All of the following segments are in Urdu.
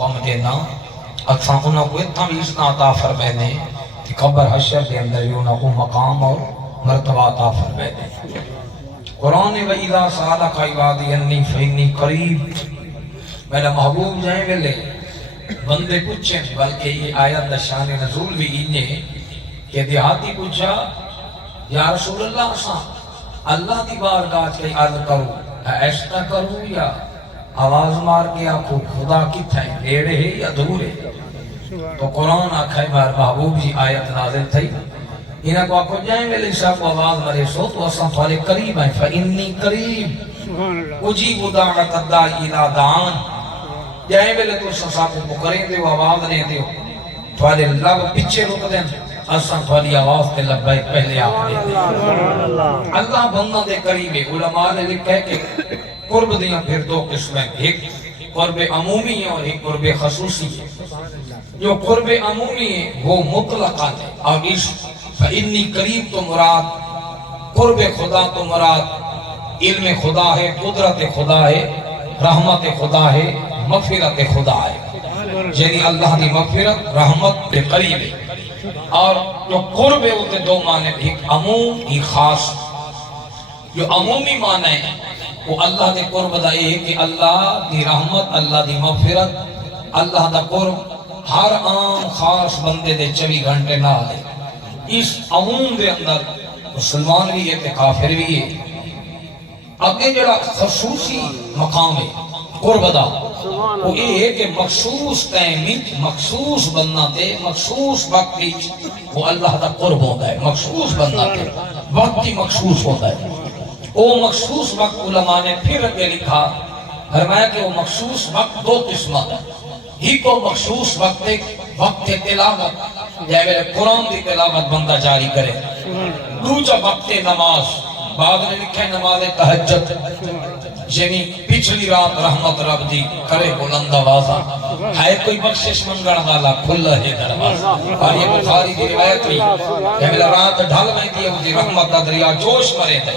قوم دینا اکثر انہوں کو اتنا بھی اتنا عطا فرمائے کہ قبر حشر کے اندر بھی انہوں کو مقام اور مرتبہ عطا فرمائے قرآن وَإِذَا سَأَلَكَ عِبَادِي أَنِّي فَإِنِّي قَرِيبٌ میرا محبوب جائیں ویلے بندے پوچھیں بلکہ یہ آیت شان نزول بھی انہیں کہ دیہاتی پوچھا یا رسول اللہ اللہ دی بارگاہ کی عرض کروں ایسا کروں یا آواز مار کے آنکھو خدا کتھا ہے نیڑے ہے یا دور ہے تو قرآن آکھا ہے میرے محبوب جی آیت نازل تھی انہاں کو آنکھو جائیں ویلے شاہ کو آواز مرے سو تو اساں فالے قریب ہیں فَإِنِّي قریب اجیب دعوت الداعی الی دعان جائیں ویلے تو سسا کو پکریں دے آواز نہیں دے تھوڑے لب پیچھے رک دیں اساں تھوڑی آواز تے لبائے پہلے آپ دے اللہ بندہ دے قریب ہے علماء نے لکھا ہے کہ قرب دیاں پھر دو قسمیں ایک قرب عمومی ہے اور ایک قرب خصوصی ہے جو قرب عمومی ہے وہ مطلقہ ہے اور اس فَإِنِّي قریب تو مراد قرب خدا تو مراد علم خدا ہے قدرت خدا ہے رحمت خدا ہے مغفرت خدا ہے یعنی اللہ دی مغفرت رحمت کے قریب ہے اور جو قرب ہے وہ دو معنی ایک عموم ایک خاص جو عمومی معنی ہے وہ اللہ دے قرب دا ہے کہ اللہ دی رحمت اللہ دی مغفرت اللہ دا قرب ہر عام خاص بندے دے 24 گھنٹے نہ دے اس عموم دے اندر مسلمان بھی ہے کہ کافر بھی ہے اگے جڑا خصوصی مقام ہے قرب دا وہ یہ ہے کہ مخصوص ٹائم مخصوص بندہ تے مخصوص وقت وہ اللہ دا قرب ہوتا ہے مخصوص بندہ تے وقت ہی مخصوص ہوتا ہے وہ مخصوص وقت علماء نے پھر اگے لکھا فرمایا کہ وہ مخصوص وقت دو قسمہ ہے ہی کو مخصوص وقت تلاوت جائے میرے قرآن دی تلاوت بندہ جاری کرے دوجہ وقت نماز بعد میں لکھا ہے نماز تہجد یعنی پچھلی رات رحمت رب دی کرے بلند آوازہ ہے کوئی بخشش منگڑ والا کھلا ہے دروازہ اور یہ بخاری کی روایت ہوئی کہ میرا رات ڈھل میں دی دی رحمت دا دریا جوش مرے دے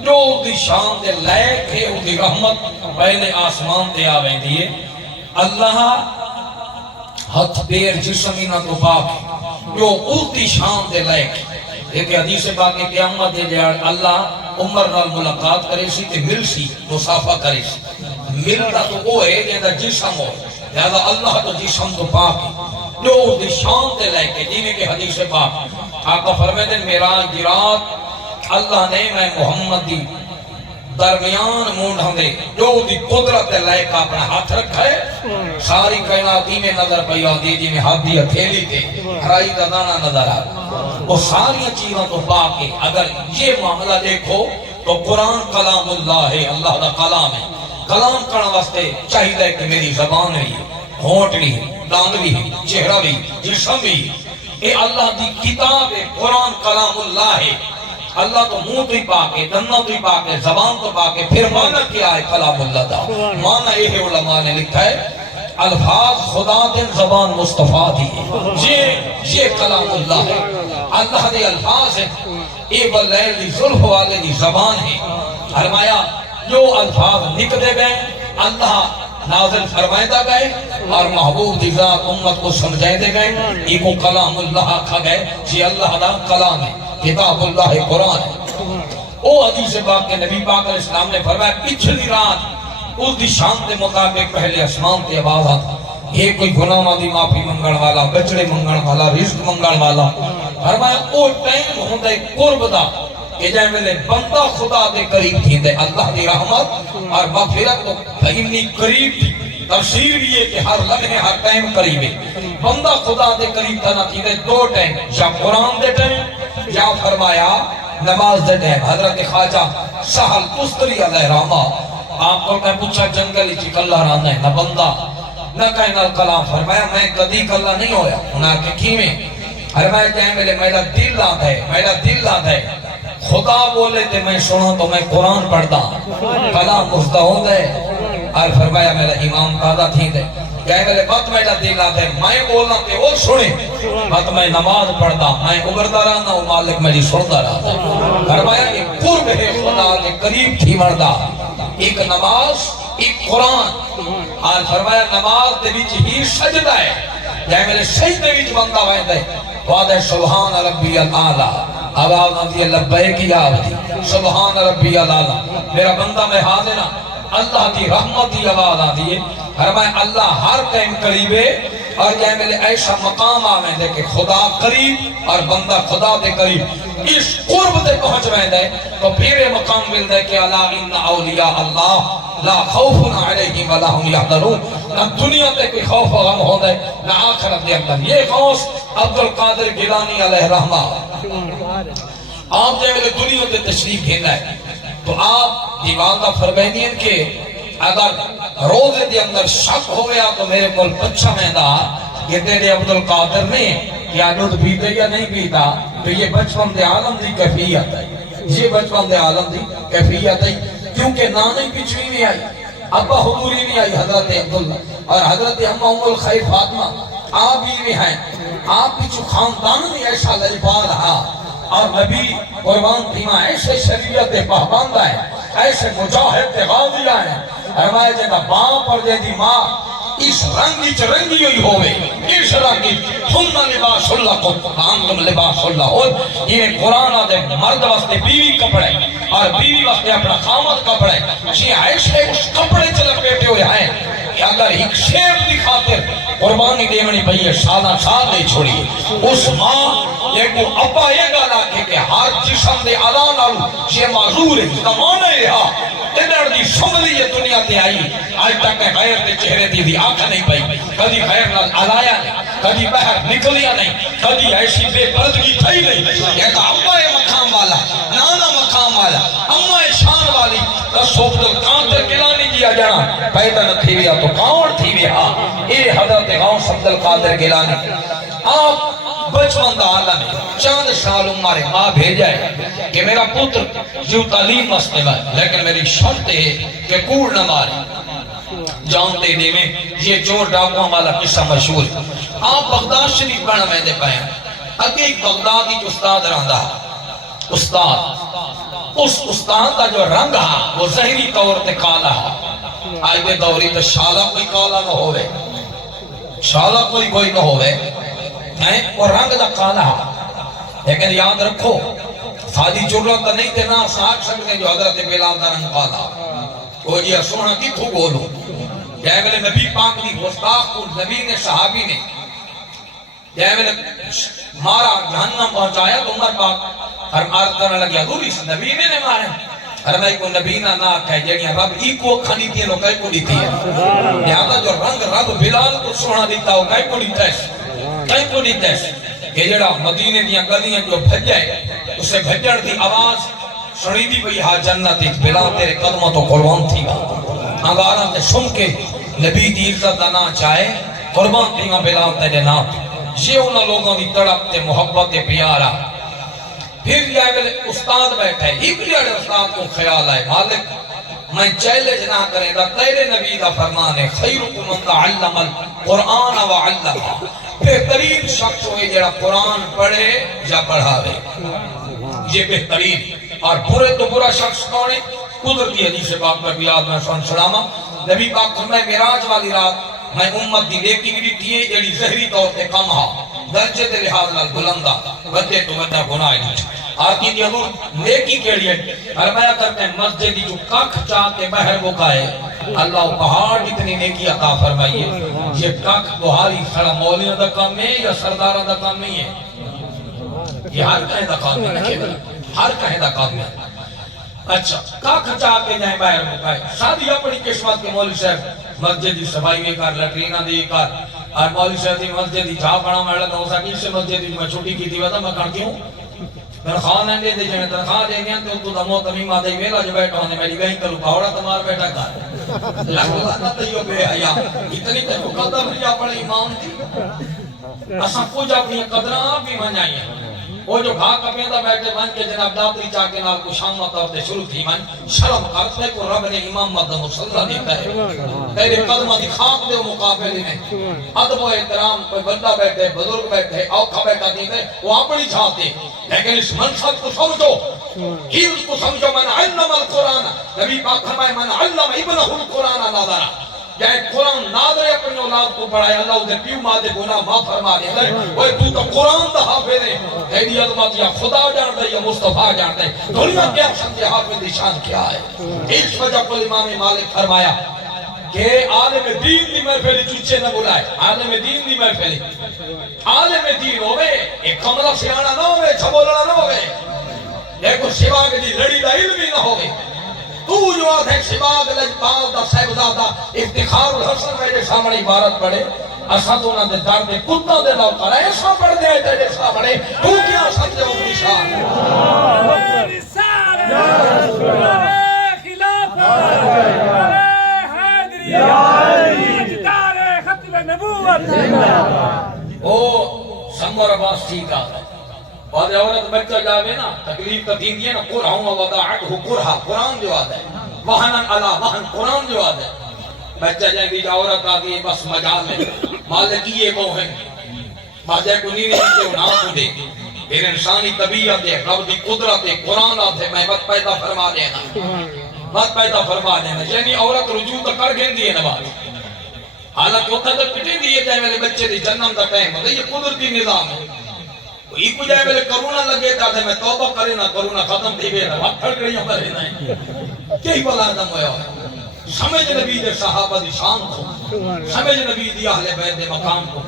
جو دی شان دے لائق ہے دی رحمت پہلے آسمان دے آویں دیئے اللہ ہتھ پیر جسمی نہ تو پاک جو اس دی شان دے لائق ایک حدیث پاک کہ قیامت دے جائے اللہ عمر نال ملاقات کرے سی تے مل سی مصافہ کرے سی ملتا تو وہ ہے جیسا جسم ہو لہذا اللہ تو جسم تو پاک ہے جو اس دی شان دے لائق جینے کے حدیث پاک آقا فرمائے دے میراج دی رات اللہ نے میں محمد دی درمیان مونڈ ہم دے جو دی قدرت لائق اپنا ہاتھ رکھا ہے ساری کائناتی میں نظر پیا دی جی میں ہاتھ دی ہتھیلی تے ہرائی دا دانا نظر آ وہ ساری چیزوں تو پاک ہے اگر یہ معاملہ دیکھو تو قرآن کلام اللہ ہے اللہ دا کلام ہے کلام کرنے واسطے چاہیے کہ میری زبان بھی ہونٹ بھی دان بھی چہرہ بھی جسم بھی اے اللہ دی کتاب ہے قرآن کلام اللہ ہے اللہ تو منہ تو ہی پاک ہے دنوں تو ہی پاک ہے زبان تو پاک ہے پھر معنی کیا ہے کلام اللہ دا معنی یہ ہے علماء نے لکھا ہے الفاظ خدا دن زبان مصطفیٰ دی یہ کلام اللہ ہے اللہ دے الفاظ ہے اے واللیل دی ظلف والے دی زبان ہے فرمایا جو الفاظ نکلے گئے اللہ نازل فرمائدہ گئے اور محبوب دی ذات امت کو سمجھائے دے گئے ایک کلام اللہ آکھا گئے جی اللہ دا کلام ہے کتاب اللہ قرآن ہے او حدیث پاک کے نبی پاک علیہ السلام نے فرمایا پچھلی رات اس دی شان دے مطابق پہلے اسمان تے آواز آتا یہ کوئی گناہ دی معافی منگن والا بچڑے منگن والا رزق منگن والا فرمایا او ٹائم ہوندہ قرب دا کہ جائے ملے بندہ خدا دے قریب تھی دے اللہ دی رحمت اور مغفرت تو فإنِّي قریب تھی تفسیر بھی ہے کہ ہر لمحے ہر ٹائم قریب ہے بندہ خدا دے قریب تھا نہ تھی دے دو ٹائم یا قرآن دے ٹائم یا فرمایا نماز دے ٹائم حضرت خواجہ سہل تستری علیہ رحمہ آپ کو میں پوچھا جنگلی چک اللہ رانا ہے نہ بندہ نہ کہیں نہ کلام فرمایا میں قدیق اللہ نہیں ہویا انہاں کے کیمیں فرمایا جائیں ملے میرا دل لاتا ہے خدا بولے تے میں سنا تو میں قرآن پڑھتا کلام مصدہ ہو دے اور فرمایا میرا امام قادہ تھی دے کہے ملے بات میرا دل لاتا ہے میں بولنا تے وہ سنے بات میں نماز پڑھتا میں ابرتا رہنا وہ مالک میری سنتا رہتا فرمایا ایک قرب ہے خدا کے قریب تھی مردہ ایک نماز ایک قرآن اور فرمایا نماز دے وچ ہی سجدہ ہے جائے میرے سجدے وچ بندہ ویندا ہے وعدہ سبحان ربی الاعلی آواز آتی ہے لبیک یا عبدی سبحان ربی الاعلی میرا بندہ میں حاضر ہاں اللہ دی رحمت دی آواز آتی ہے فرمایا اللہ ہر ٹائم قریب ہے اور جائے میرے ایسا مقام آمین دے کہ خدا قریب اور بندہ خدا دے قریب اس قرب دے پہنچ ویندا ہے تو پھر یہ مقام ملتا ہے کہ الا ان اولیاء اللہ لا خوف علیہم ولا هم یحزنون نہ دنیا تے کوئی خوف و غم ہوندا ہے نہ آخرت دے اندر یہ غوث عبد القادر گیلانی علیہ رحمہ آپ جے میرے دنیا تے تشریف گھندا ہے تو آپ دیوالدہ فرمائیں کہ اگر روزے دے اندر شک ہو گیا تو میرے کو پچھا مہندہ کہ تیرے عبد القادر نے کیا دودھ پیتے یا نہیں پیتا تو یہ بچپن دے عالم دی کیفیت ہے یہ بچپن دے عالم دی کیفیت ہے کیونکہ نانی پچھوی میں آئی ابا حضوری میں آئی حضرت عبداللہ اور حضرت امہ ام الخیر فاطمہ آپ بھی ہیں آپ پچھو خاندان میں ایسا لجپا رہا اور نبی قربان تیمہ ایسے شریعت پہباندہ ہے ایسے مجاہد غازیہ ہیں فرمایا جگہ باپ اور جیدی ماں اس رنگی چرنگی ہوئی ہوئے اس رنگی تم لباس اللہ کو انتم لباس اللہ ہو یہ قرآن آدھے مرد واسطے بیوی کپڑے اور بیوی واسطے اپنا خامد کپڑے یہ ایسے اس کپڑے چلے پیٹے ہوئے ہیں کہ اگر ایک شیب دی خاطر قربانی دیونی بھئی سالہ سال دے چھوڑی اس ماں یہ کو ابا یہ گانا کہ ہر جسم دے علان آلو یہ معذور ہے زمانہ یہ رہا ادھر دی سملی یہ دنیا تے آئی آج تک میں غیر دے چہرے دی آنکھ نہیں پائی کدی غیر نال علایا نہیں کدی بہر نکلیا نہیں کدی ایسی بے پردگی تھئی نہیں یہ تو ابا مقام والا نانا مقام والا اماں شان والی رسول القادر گیلانی دیا جانا پیدا نہ تھی ویا تو کون تھی ویا اے حضرت غوث عبد القادر گیلانی آپ بچپن دا عالم ہے چاند سال عمر ماں بھیجا ہے کہ میرا پتر جو تعلیم مسئلہ ہے لیکن میری شرط ہے کہ کوڑ نہ مارے جانتے دے میں یہ چور ڈاکوان والا قصہ مشہور ہے آپ بغداد شریف پڑھنا میں دے پائیں اگے ایک بغدادی جو استاد رہندا استاد اس استاد کا جو رنگ ہے وہ ظاہری طور تے کالا ہے آج بے دوری تو شالا کوئی کالا نہ ہوئے شالا کوئی نہ ہوئے اور رنگ دا کالا لیکن یاد رکھو خالی جرت نہیں تھے نہ ساتھ سکتے جو حضرت بلال دا رنگ کالا وہ جی سونا کی تھو بولو جائے میرے نبی پاک دی گستاخ کو نبی نے صحابی نے جائے میرے مارا جہنم پہنچایا تو عمر پاک ہر عرض کرنے لگیا حضور اس نبی نے مارے فرمائی کو نبی نہ کہے جڑیاں رب ای کو کھانی تھی لو کئی کو دیتی ہے لہذا جو رنگ رب بلال کو سونا دیتا ہو کئی کو دیتا ہے کئی کو دیتا ہے کہ جڑا مدینے دیاں گلیاں جو بھجائے اسے بھجڑ دی آواز سنی دی بھئی ہاں جنت ایک بلال تیرے قدموں تو قربان تھی گا انگارہ تے سن کے نبی دی عزت نہ چاہے قربان تھی گا بلال تیرے نام یہ انہوں لوگوں دی تڑپ تے محبت پیارا پھر جائے استاد بیٹھے ایک لیڑے استاد کو خیال آئے مالک میں چیلنج نہ کرے گا تیرے نبی دا فرمان ہے خیرکم من تعلم القرآن وعلمہ بہترین شخص ہوئے جڑا قرآن پڑھے یا پڑھاوے یہ بہترین اور برے تو برا شخص کون ہے قدرتی حدیث پاک میں بیاد میں سن سلامہ نبی پاک فرمائے معراج والی رات میں امت دی نیکی بھی دیتی ہے جڑی ظہری طور تے کم ہا درجے دے لحاظ نال بلندا بچے تو بڑا گناہ نہیں آتی دی حضور نیکی کیڑی ہے فرمایا کرتے ہیں مسجد جو کاکھ چاہ کے بہر بکائے اللہ پہاڑ اتنی نیکی عطا فرمائیے یہ کاکھ بہاری کھڑا مولیوں دا کام ہے یا سردارہ دا کام نہیں ہے یہ ہر کہیں دا کام ہے ہر کہیں دا کام ہے اچھا کاکھ چاہ کے جائیں بہر بکائے شادی اپنی قسمت کے مولوی صاحب مسجد دی صفائی میں کر لٹرینہ دی کر اور مولوی صاحب دی مسجد دی جہاں پڑھا میں لگا ہو سکی سے مسجد دی میں چھوٹی کی دیوہ تھا میں کرتی ہوں تنخواہ نہیں دے دے جنہیں تنخواہ دے گیا تو دمو تمیم آدھے ویلا جو بیٹھا ہونے میری گئی کلو پاوڑا تمہار بیٹھا کر لگا نا تیو بے حیا اتنی تیو قدر بھی اپنے امام تھی اساں کچھ اپنی قدرہ بھی منائی ہیں وہ جو گھا کپیندا بیٹھے من کے جناب داتری چاہ کے نال کو شام طور تے شروع تھی من شرم کرتے کو رب نے امام مدد مصلی دیتا ہے تیرے قدمہ دی خاک دے مقابلے میں ادب و احترام کوئی بندہ بیٹھے بزرگ بیٹھے اوکھا بیٹھا دیتے وہ اپنی جاتے لیکن اس منصب کو سمجھو حفظ کو سمجھو من علم القرآن نبی پاک فرمائے من علم ابنہ القرآن ناظرہ کہ قرآن ناظر اپنی اولاد کو پڑھائے اللہ اسے پیو ماں دے گناہ معاف فرما دے وہ تو تو قرآن دا حافظ ہے تیری عظمت یا خدا جانتا ہے یا مصطفیٰ جانتا ہے دنیا کیا سمجھے حافظ نشان کیا ہے اس وجہ کو امام مالک فرمایا کہ عالم دین دی محفل چوچے نہ بلائے عالم دین دی محفل عالم دین ہوئے ایک کمرہ سیانا نہ ہوئے چھبولنا نہ ہوئے لیکن سوا کے دی لڑی دا علم ہی نہ ہوئے تو جو آدھے شباگ لجبال دا صاحبزادہ افتخار الحسن میرے سامنے عبارت پڑھے اساں تو نہ دے در دے کتا دے لو کر ایسا پڑھ دے تیرے سامنے تو کیا سمجھے ہوں نشان او سمور عباس ٹھیک آتا ہے بعد عورت بچہ جاوے نا تکلیف تا دین دیئے نا قرآن و وضاعتہ قرآن قرآن جو آتا ہے وحنن علا وحن قرآن جو آتا ہے بچہ جائیں گی جا عورت آتی ہے بس مجال میں مالکی یہ وہ ہے باجہ کو نہیں رہتے وہ نام کو دے پھر انسانی طبیعت ہے رب دی قدرت ہے قرآن آتا ہے میں وقت پیدا فرما دینا وقت پیدا فرما دینا یعنی عورت رجوع تا کر گھن دیئے نا بات حالانکہ اتھا تک پٹے دیئے جائے میرے بچے دی جنم دا ٹائم ہوتا ہے یہ قدرتی نظام ہے ایک کو جائے میرے کرونا لگے تھا میں توبہ کرے نہ کرونا ختم تھی بیتا وقت پھڑ کریوں کرے نہ کئی بلا آدم ہویا ہے سمجھ نبی دے صحابہ دی شان کو سمجھ نبی دی اہل بیت دے مقام کو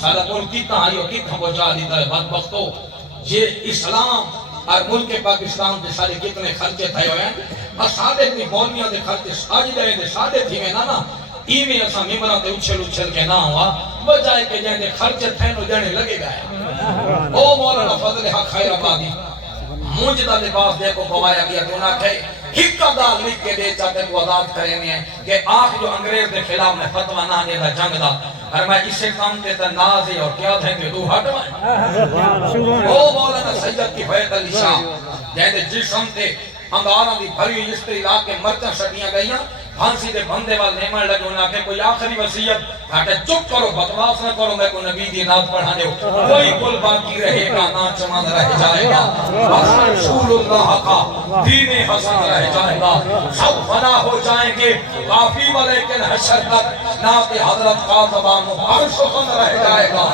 سارا ملک کتنا آئیو کتنا پہنچا دیتا ہے بدبختو یہ اسلام اور ملک پاکستان دے سارے کتنے خرچے تھے ہوئے ہیں اور سادے اپنی بونیاں دے خرچے ساجدے دے سادے تھی میں نا ایمیں ایسا ممبرہ تے اچھل کے نہ ہوا بجائے کہ جائیں دے خرچے تھے نو جانے لگے گئے او مولانا فضل حق خیر آبادی موجدہ لباس دیکھو پوایا گیا تو نہ کہے ہکا دال لکھ کے دے چاہتے کو آزاد کرے ہیں کہ آخ جو انگریز دے خلاف میں فتوہ نہ دے دا جنگ دا اور میں اسے کام تے تا نازی اور کیا تھے کہ تو ہٹوائیں او مولانا سید کی فیض علی شاہ جائیں دے جسم تے انگارہ دی بھری اس تے علاقے مرچہ شڑیاں گئیاں پھانسی دے بندے وال نیمہ لگے انہاں کہ کوئی آخری وصیت کہ چپ کرو بکواس نہ کرو میں کو نبی دی نات پڑھا دے کوئی کل باقی رہے گا نہ چمان رہ جائے گا بس رسول اللہ کا دین حسن رہ جائے گا سب فنا ہو جائیں گے کافی ولیکن حشر تک نات حضرت کا زبان ہر سخن رہ جائے گا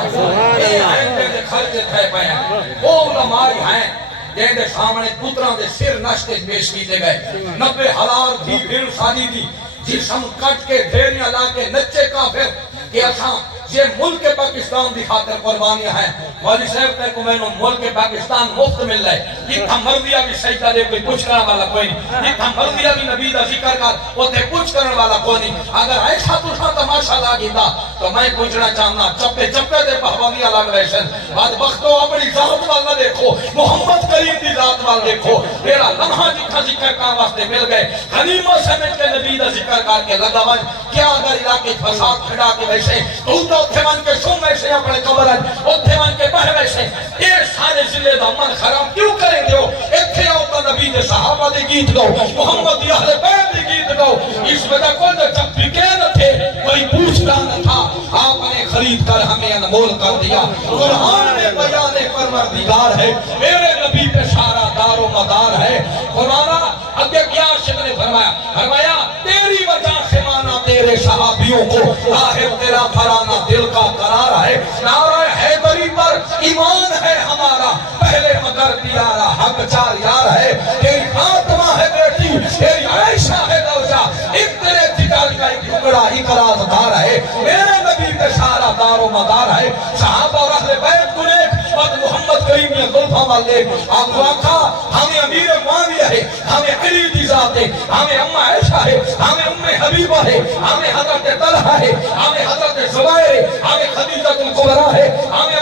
اے آئندے دے خرچ تھے پہ ہیں وہ علمائی ہیں جن دے سامنے پتران دے سر نشتے پیش کیتے گئے 90 ہزار تھی پھر شادی دی جسم کٹ کے دھیریا لا کے نچے کافر کہ اچھا یہ ملک پاکستان دی خاطر قربانیاں ہیں مولی صاحب نے کو میں نے ملک پاکستان مفت مل رہے جتھا مرضیہ بھی سجدہ دے کوئی پوچھ کرنے والا کوئی نہیں جتھا مرضیہ بھی نبی دا ذکر کر اوتھے پوچھ کرنے والا کوئی نہیں اگر ایسا تساں تماشا لاگیتا تو میں پوچھنا چاہنا چپے چپے دے پابندیاں لگ رہے سن بعد وقتوں اپنی ذات وال نہ دیکھو محمد کریم دی ذات وال دیکھو تیرا لمحہ جتھا ذکر کا واسطے مل گئے غنیمت سمجھ کے نبی دا ذکر کر کے لگا ون کیا اگر علاقے فساد کھڑا کے ویسے تو اوتھے من کے سن ویسے اپنے قبر اوتھے من کے بہ ویسے یہ سارے ضلع دا من خراب کیوں کریں دیو ایتھے آؤ تو نبی دے صحابہ دے گیت گاؤ محمد دی اہل بیت دے گیت گاؤ اس وجہ کوئی جب بکے نہ تھے کوئی پوچھتا نہ تھا آپ نے خرید کر ہمیں انمول کر دیا قرآن میں بیان پروردگار ہے میرے نبی پہ سارا دار و مدار ہے قرآن اگے کیا عاشق نے فرمایا تیری وجہ سے مانا تیرے صحابیوں کو ظاہر تیرا پھرانا دل کا قرار ہے نعرہ حیدری پر ایمان ہے ہمارا پہلے مگر دیارہ حق چار یار ہے تیری فاطمہ ہے بیٹی تیری عائشہ ہے دوجہ ایک تیرے جدال کا ایک ٹکڑا اقراض دار ہے میرے نبی پہ سارا دار و مدار ہے صحابہ اور اہل بیت کو نیک بد محمد کریم نے ظلفہ والے آپ کو آقا ہمیں امیر معاویہ ہے ہمیں علی دی ذات ہے ہمیں امہ عائشہ ہے ہمیں حبیبہ ہے ہمیں حضرت طلحہ ہے ہمیں حضرت زبیر ہے ہمیں خدیجہ الکبریٰ ہے ہمیں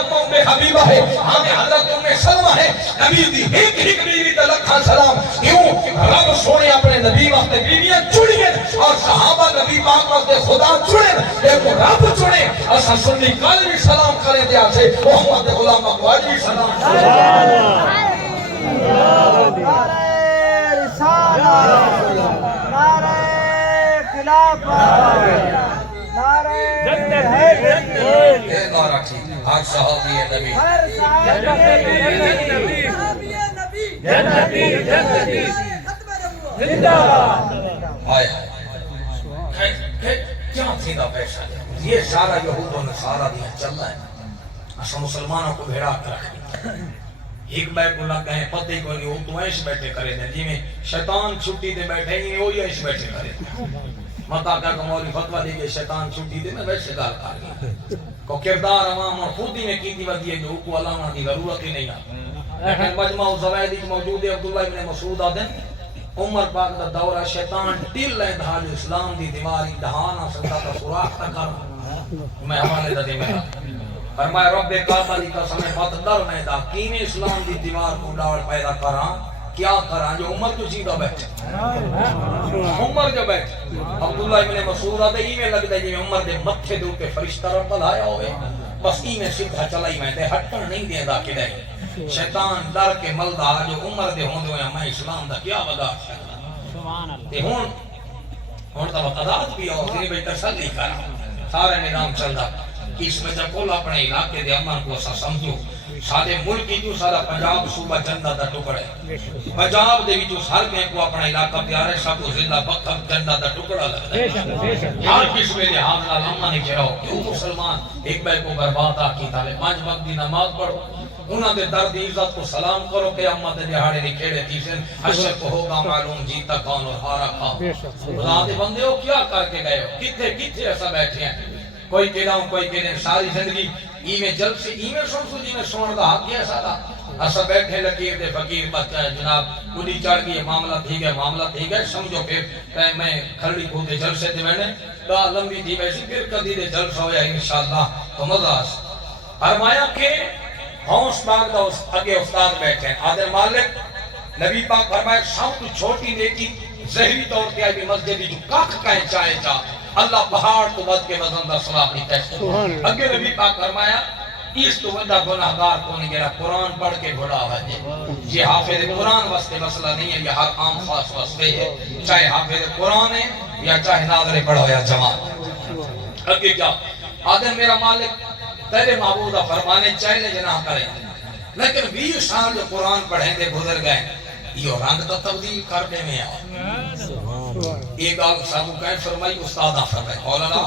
حبیبہ ہے ہمیں حضرت سلمہ ہے نبی دی ایک بیوی تے لکھاں سلام کیوں رب سونے اپنے نبی وقت بیویاں چڑھیں اور صحابہ نبی پاک وقت خدا چڑھیں لیکن رب چڑھیں اسا سنی کل بھی سلام کریں دیا سے محمد غلام اقوال بھی سلام نعرہ ٹھیک ہر صحابی نبی آئے کیا تھی دا پیشہ یہ سارا یہود و نصارہ دیا چل رہا ہے اسا مسلمانوں کو بھیڑا کر رکھیں ایک بے کو لگ گئے پتے کو نہیں وہ تو ایش بیٹھے کرے دیں جی میں شیطان چھٹی دے بیٹھے ہی وہی ایش بیٹھے کرے دیں مطا کہا کہ مولی فتوہ دے گئے شیطان چھٹی دے میں ویسے گال کر گیا کو کردار عوام اور خود ہی میں کی دی ودی ہے جو کو علامہ دی ضرورت ہی نہیں ہے لیکن مجمع زوائدی کی موجود ہے عبداللہ ابن مسعود آدن عمر پاک دا دورہ شیطان ٹل لیں دھاج اسلام دی دیواری دہانا سنتا تا سراخ تا کر میں حوالے دا دے میں فرمائے رب کعبہ دی قسم فتدر میں دا کینے اسلام دی دیوار کو ڈاڑ پیدا کران کیا کران جو عمر جو سیدھا بیٹھے عمر جو بیٹھے عبداللہ ابن مسعود آدھے ہی میں لگ دے جی عمر دے متھے دے اوپر فرشتہ رب لایا ہوئے بس ہی میں سیدھا چلائی میں دے ہٹن نہیں دے دا کدے شیطان ڈر کے ملدہ جو عمر دے ہوندے ہوئے میں اسلام دا کیا ودا تے ہون تا وقتات بھی ہو تیری بھئی تسلی کرا سارے نظام چل دا اس وجہ کل اپنے علاقے دے امن کو اسا سمجھو سارے ملک کی جو سارا پنجاب صوبہ جندہ دا ٹکڑے پنجاب دے بھی جو سار کے کو اپنا علاقہ پیارے سب کو زندہ بکھر جندہ دا ٹکڑا لگتا ہے ہر کس میں لحاظ لال امن ہی کہہ رہو کیوں مسلمان ایک بے کو برباد آکی تھا لے 5 وقت دی نماز پڑھو انہاں دے درد عزت کو سلام کرو قیامت دہاڑے نکھیڑے تیسن حشر کو ہوگا معلوم جیتا کون اور ہارا کھا خدا دے بندے ہو کیا کر کے گئے ہو کتھے ایسا بیٹھے ہیں کوئی کہہ رہا ہوں کوئی کہہ رہے ہیں ساری زندگی ایمیں جلد سے ایمیں سن جی میں سون دا حق کیا سادا اسا بیٹھے لکیر دے فقیر بچہ ہے جناب کلی چڑھ گئی معاملہ تھی گئے سمجھو پھر میں کھڑی کو دے جلسے دے میں نے دا لمبی تھی ویسی پھر کدی دے جلسہ ہویا انشاءاللہ تو مزہ فرمایا کہ ہونس باغ دا اگے استاد بیٹھے ہیں عادل مالک نبی پاک فرمایا سب تو چھوٹی نیکی ظہری طور پہ آئی مسجدی جو کاک کہیں چاہے چاہ اللہ پہاڑ تو بد کے وزن دا صلاح اپنی تحت اگے نبی پاک فرمایا اس تو بندہ گناہگار کو نہیں گیا قرآن پڑھ کے گھڑا وجے یہ حافظ قرآن واسطے مسئلہ نہیں ہے یہ ہر عام خاص واسطے ہے چاہے حافظ قرآن ہے یا چاہے ناظر پڑھو یا جماعت اگے کیا آدم میرا مالک تیرے معبودہ فرمانے چاہنے جناح کریں لیکن 20 سال جو قرآن پڑھیں دے گزر گئے یہ رنگ تو تبدیل کرنے میں آؤ ایک آل صاحب کہیں فرمائی استادہ فرمائی مولانا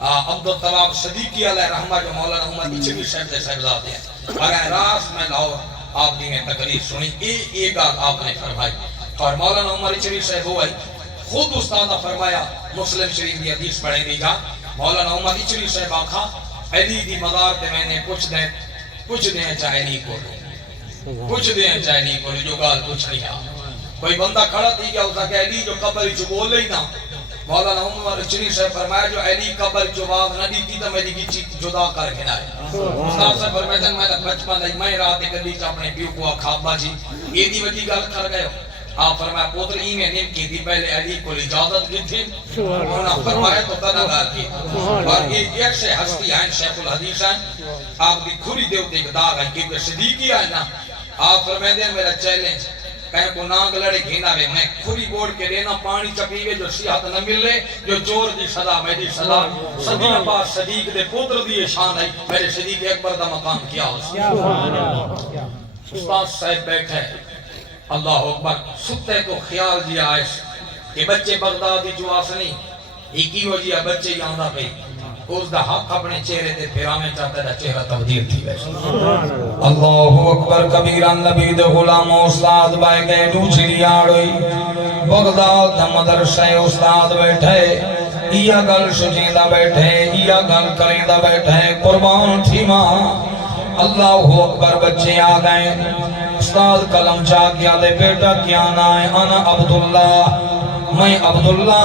عبدالطلاب صدیقی علیہ رحمہ جو مولانا محمد اچھوی صاحب دے صاحبزادے ہیں اگر راست میں لاؤ آپ دی میں تقریر سنی ایک آل آپ نے فرمائی اور مولانا محمد اچھوی صاحب ہوئی خود استادہ فرمایا مسلم شریف دی حدیث پڑھیں دی جا مولانا محمد اچھوی صاحب آکھا علی دی مزار تے میں نے کچھ دیں چاہے نہیں کو کچھ دیں چاہے نہیں کو جو گال کچھ نہیں آ کوئی بندہ کھڑا تھی کیا ہوتا کہ علی جو قبر جو بول لئی نا مولانا عمر چنی صاحب فرمایا جو علی قبر جو باغ نہ دیتی تو میری کی جدا کر کے لائے استاد صاحب فرمایا جن میں بچپن نہیں میں رات گلی چ اپنے پیو کو کھابا جی یہ دی وڈی گل کر گئے آپ فرمایا پوتر ہی میں نیم کی تھی پہلے علی کو اجازت دی تھی انہوں نے فرمایا تو تنہ گار کی اور یہ ایسے ہستی ہیں شیخ الحدیث ہیں آپ کی کھری دیوتے کے داغ ہیں کیونکہ صدیقی آئے نا آپ فرمائے دیں میرا چیلنج کہیں کو ناگ لڑے گھینا رہے میں کھری بوڑ کے دینا پانی چپیوے جو صحت نہ ملے جو چور دی صدا میری صدا صدیق پاس صدیق دے پوتر دی شان ہے میرے صدیق اکبر دا مقام کیا ہو استاد صاحب بیٹھے اللہ اکبر ستے کو خیال دیا ہے کہ بچے بغدادی جو آسنی ایکی ہو جیا بچے یاندہ پہ اس دا حق اپنے چہرے دے پیرامے چاہتا ہے چہرہ تبدیل تھی ویسے اللہ اکبر کبیران نبی دے غلام استاد بائے گئے دوچری آڑوئی بغداد دا مدرسہ استاد بیٹھے یا گل شجیدہ بیٹھے یا گل کریدہ بیٹھے قربان تھی ماں اللہ اکبر بچے آ گئے استاد کلم چاہ کیا دے بیٹا کیا نائے انا عبداللہ میں عبداللہ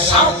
7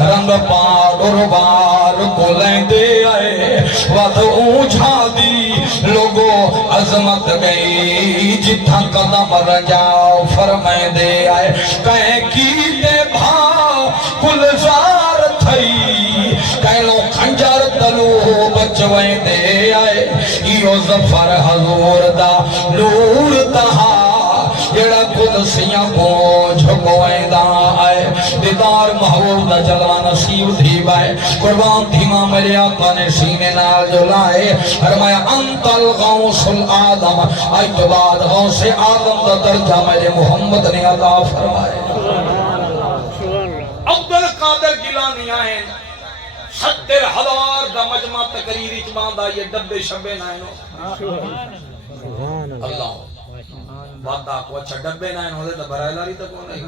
رنگ پاڑ بار کو لیندے آئے ود اونچھا دی لوگو عظمت گئی جتھا قدم رجاؤ فرمائے دے آئے کہیں کی دے بھا گلزار تھئی کہلو کھنجر تلو بچویں دے آئے ایو ظفر حضور دا نور تہا جڑا قدسیاں پونچھ کوئیں دا آئے دیدار محبوب دا جلوہ نصیب تھی بائے قربان دھیما میرے آقا نے سینے نال جو لائے فرمایا انت الغوث الآدم آئی تو بعد غوث آدم دا درجہ میرے محمد نے عطا فرمائے عبدالقادر گیلانی آئیں 70,000 دا مجمع تقریری چماندہ یہ ڈبے شبے نائنو اللہ وعدہ کو اچھا ڈبے نائن ہوتے تو برائے لاری تو کون نہیں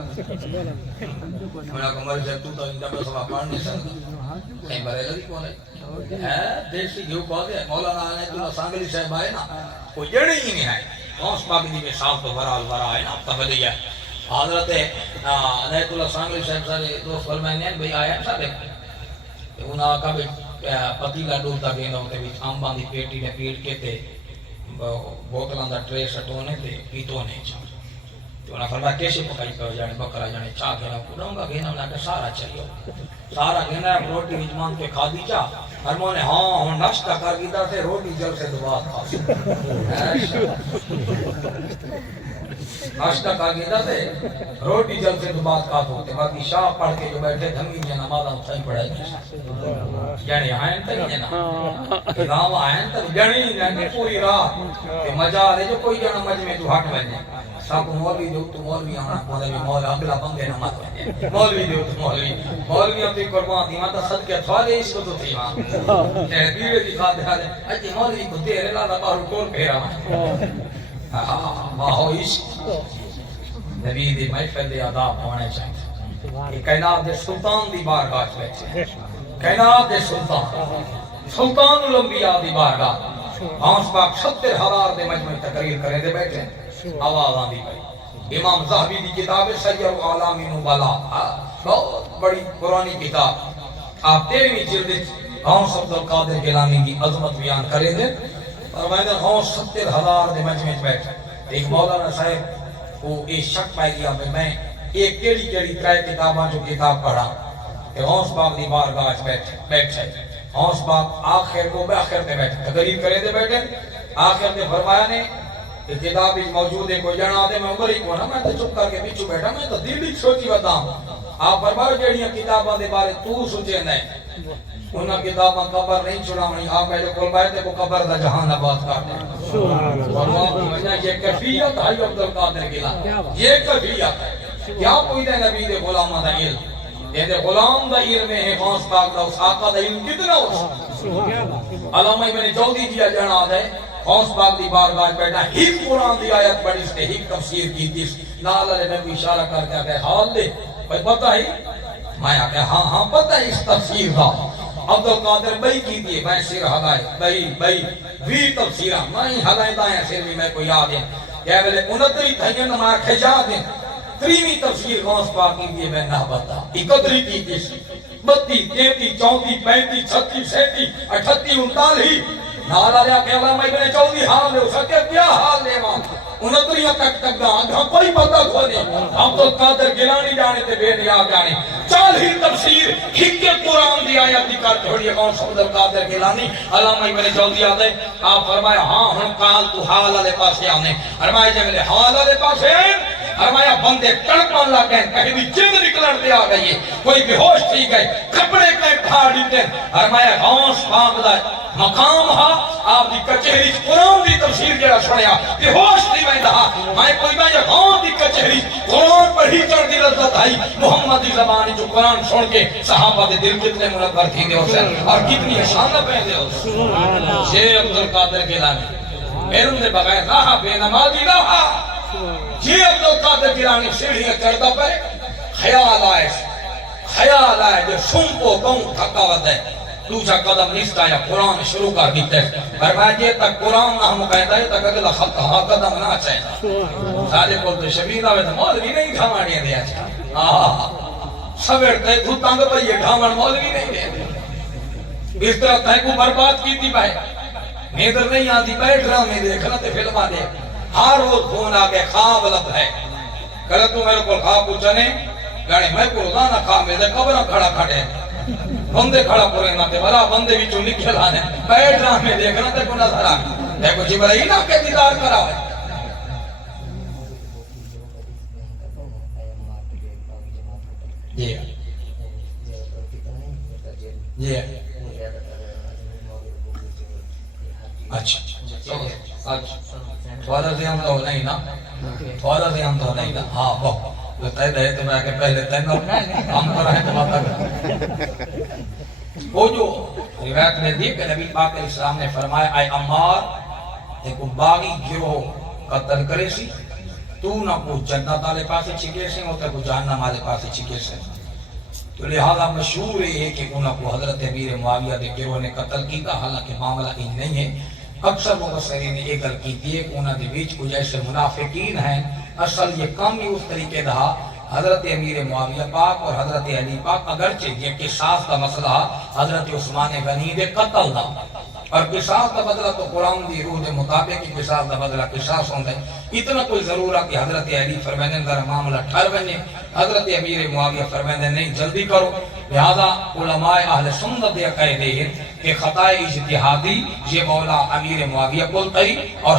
میں کو مر جب تو ان ڈبے سوا پڑھ نہیں سکتا کہیں برائے لاری کون ہے دیسی گھیو بہت ہے مولانا آنے تو سانگلی صاحب آئے نا کوئی جڑے ہی نہیں ہے غوث پاک دی میں صاحب تو برال برا ہے نا تفلی ہے حضرت نیت اللہ سانگلی صاحب سارے دوست فرمائنے ہیں بھئی آیا صاحب انہاں کا بھی پتیلا ڈولتا گینا ہوتے بھی آمبان دی پیٹی نے پیٹ کے تھے بوتلان دا ٹرے سٹونے تے پیتونے چاہ تو انہاں فرمایا کیسے پکائی کر جانے بکرا جانے چاہ گینا کڑوں گا گینا انہاں کہ سارا چاہیے سارا گینا ہے روٹی وجمان کے کھا دی چاہ ہرمونے ہاں نشتہ کر گیتا تھے روٹی جل سے دبات کھا ناشتہ کر گیتا تھے روٹی جل سے دبات کھا ہوتے باقی شاہ پڑھ کے جو بیٹھے دھنگی جنا مادہ صحیح پڑھائی جانے آئین تک جنا گاؤں آئین تک جنی جانے پوری رات کہ مجا لے جو کوئی جنا مجمع تو ہٹ بنے ساکو مولوی دو تو مولوی آنا پونے بھی مولا اگلا بنگے نہ مات بنے مولوی دو تو مولوی ہوتی قربان دی ماتا صدقے تھوالے اس کو تو تھی ماں تیرے بیوے دی خواہ دکھا دے اچھی مولوی کو تیرے لالا باہر کون پھیرا ماں ہو عشق نبی دی محفل دی عذاب ہونے چاہتے یہ کائنات دے سلطان دی بارگاہ بیٹھے کائنات دے سلطان الانبیاء دی بارگاہ غوث پاک 70,000 دے مجمع تقریر کرے دے بیٹھے آواز آن دی بھائی امام زہبی دی کتاب سیر اعلام نبلا بہت بڑی قرآنی کتاب آپ 13ویں جلد غوث عبدالقادر گیلانی کی عظمت بیان کرے دے اور میں نے غوث 70,000 دے مجمع بیٹھے ایک مولانا صاحب وہ ایک شک پائی دیا میں ایک کیڑی ترائے کتاباں جو کتاب پڑھا کہ غوث پاک دی بارگاہ بیٹھے غوث پاک آخر کو بآخر تے بیٹھے تقریر کرے دے بیٹھے آخر تے فرمایا نے کہ کتاب موجود ہے کوئی جنا دے میں عمر ہی کو نا میں تو چپ کر کے پیچھے بیٹھا میں تو دل بھی سوچی بتاؤں آپ فرماؤ جڑیاں کتاباں دے بارے تو سوچے نہیں انہاں کتاباں قبر نہیں چھڑاونی آپ میرے کول بیٹھے کو قبر دا جہان آباد کر دیں اور یہ کیفیت ہے عبدالقادر گیلانی یہ کیفیت ہے کیا کوئی دے نبی دے غلاماں دا علم یہ دے غلام دا علم ہے غوث پاک دا اس آقا دا علم کتنا ہو علامہ ابن جوزی جی جنا دے غوث پاک دی بارگاہ بیٹھا ایک قرآن دی آیت پڑھی اس نے ایک تفسیر کی تھی نال علیہ نبی اشارہ کر کے کہ حال دے بھائی پتہ ہی میں آ کہ ہاں پتہ ہے اس تفسیر کا عبدالقادر بھائی کی دیئے میں سر ہدائے بھائی بھی تفسیرہ میں ہدایتا ہے سر بھی میں کو یاد ہے کہ بلے 29 تھین میں کھجاد ہیں 3ویں تفسیر غوث پاک کی دیئے میں نہ بتا 31 کی تیس 32 33 34 35 36 37 38 39 نالا لیا کہ اللہ میں ابن چودی حال لے سکے کیا حال لے وہاں 29 تک دا کوئی پتہ کھونے عبدالقادر گیلانی جانے تے بے نیا جانے 40 تفسیر ہک قرآن دی آیت دی کر چھوڑی غوث عبدالقادر گیلانی علامہ ابن چودی آدھے آپ فرمایا ہاں ہم کال تو حال والے پاسے آنے فرمایا جب لے حال والے پاسے فرمایا بندے تڑپن لگ گئے کہیں بھی جند نکلن دے آ گئی کوئی بے ہوش تھی گئے کپڑے کے پھاڑ دیتے فرمایا غوث پاک دا مقام ہا آپ دی کچہری قرآن دی تفسیر جڑا سنیا بے ہوش تھی میں دہا میں کوئی دا یہ غوث دی کچہری قرآن پڑھی کر دی لذت آئی محمد دی زبانی جو قرآن سن کے صحابہ دے دل کتنے منور تھی دے حسین اور کتنی شان پہن دے حسین شیخ عبدالقادر گیلانی علم دے بغیر راہ بے نمازی راہ جی عبدالقادر گیلانی سیڑھیاں چڑھتا پہ خیال آئے جو سن کو کون تھکاوت ہے دوسرا قدم نستا یا قرآن شروع کر دیتے ہیں فرمایا جے تک قرآن نہ ہم کہتا ہے تک اگلا خط ہاں قدم نہ چاہتا سارے کو تو شبیر آوے تو مولوی نہیں کھماڑیاں دیا چاہتا سویر تے تو تنگ پئی ڈھاون مولوی نہیں دے اس طرح تے کو برباد کیتی پائے نیدر نہیں آتی پائے ڈرامے دیکھنا تے فلمہ دے ہر روز فون آگے خواب لب ہے کہ تو میرے کو خواب پوچھنے گاڑی میں کو روزانہ خواب میں دے قبرہ کھڑا کھڑے بندے کھڑا کرے نہ تے بلا بندے وچوں نکل آنے پائے ڈرامے دیکھنا تے کو نظر آ تے کو جبرائیل آ کے دیدار کرا ہے جی جی اچھا اچھا تھوڑا دھیان دو نہیں نا تھوڑا دھیان دو نہیں نا ہاں وہ تے دے تو میں کہ پہلے تینوں ہم پر ہے تو بات وہ جو روایت میں دی کہ نبی پاک علیہ السلام نے فرمایا اے عمار ایک باغی گروہ قتل کرے سی تو نہ کو جنت والے پاسے چھکے سے ہوتا کو جہنم والے پاسے چھکے سے تو لہذا مشہور ہے کہ انہوں کو حضرت امیر معاویہ دے گروہ نے قتل کیتا حالانکہ معاملہ ان نہیں ہے اکثر مفسرین نے ایک گل کیتی ہے کہ انہوں نے بیچ کچھ ایسے منافقین ہیں اصل یہ کام ہی اس طریقے رہا حضرت امیر معاویہ پاک اور حضرت علی پاک اگرچہ یہ قصاص کا مسئلہ حضرت عثمان غنی دے قتل دا اور قصاص کا بدلہ تو قرآن دی روح دے مطابق کی قصاص کا بدلہ قصاص ہوندے اتنا کوئی ضرورت کہ حضرت علی فرمائنے ذرا معاملہ ٹھہر بنے حضرت امیر معاویہ فرمائنے نہیں جلدی کرو لہذا علماء اہل سنت یہ کہہ دے کہ خطائے اجتہادی یہ مولا امیر معاویہ کو تئی اور